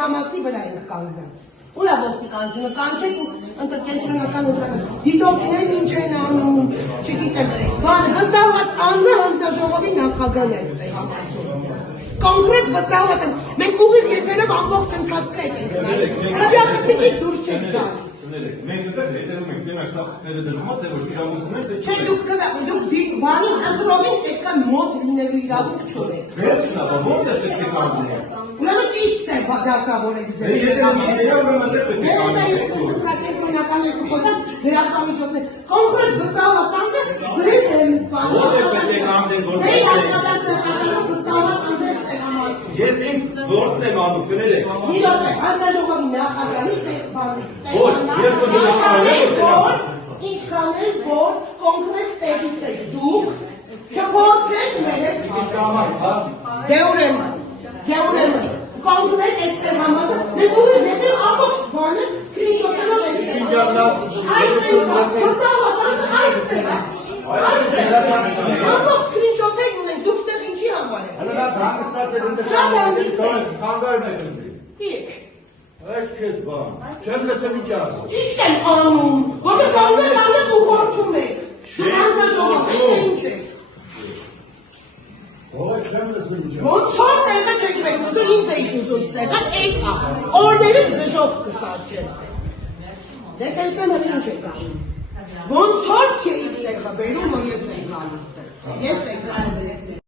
Ստեփանասի վրա է կանգնած։ Ուրա ոստիկանությունը կանչեք ու ընտրկենտրոնական դիտորդներն ինչ են անում, չգիտեմ, բանը վստահված անձը հանձնաժողովի նախագահն է Ստեփանասում։ Կոնկրետ վստահված են, մենք ուղիղ եթերով ամբողջ ընթացքը ենք նայում, հրապարակից դուրս չեք գալիս։ Մենք դեռ հետևում ենք, դեմք սա դժվար թե որ իրավունքներ չէ, դուք բանին ընտրողին պետք է մոտ լինելու իրավունք չունեք։ Վերջն է, որտեղ պետք է կանգնենք։ Ուրեմն ճիշտ է դասավորեք ձեր։ Կոնկրետ վստահված անձը ձեր Ես իմ գործն եմ անում, կներեք։ Մի րոպե, հանձնաժողովի նախագահի ինչքան էլ որ կոնկրետ տեղից եք դուք, չփոխեք մեր հետ Գեորգեն, կոնկրետ էստեղ համազը, մենք ուղիղ հետև ամբողջ բանը սկրինշոթերով ամբողջ սկրինշոթեր ունենք, դուք ստեղ ինչի համար եք։ Հələ նա հանգստած եք ընտրական խանգարում եք ընտրի։ Այս քեզ բան, չեմ լսել ինչ ասում։ Ճիշտ եմ անում, որտեղ բաններ ու խորթում եք։ Հանձնաժողովը ինչ եք։ Ո՞ր չեմ լսել ինչ ասում։ Ոնց որ տեղը չեք եկել, դու ինձ էիք ուզում ստեղան, եկա։ Օրներից դժոխք կսարքեն։ Դե տեսնեմ հենց ինչ եք անում։ Ոնց որ չէիք տեղը բերում, որ ես եմ գալիս։ Ես եք գալիս։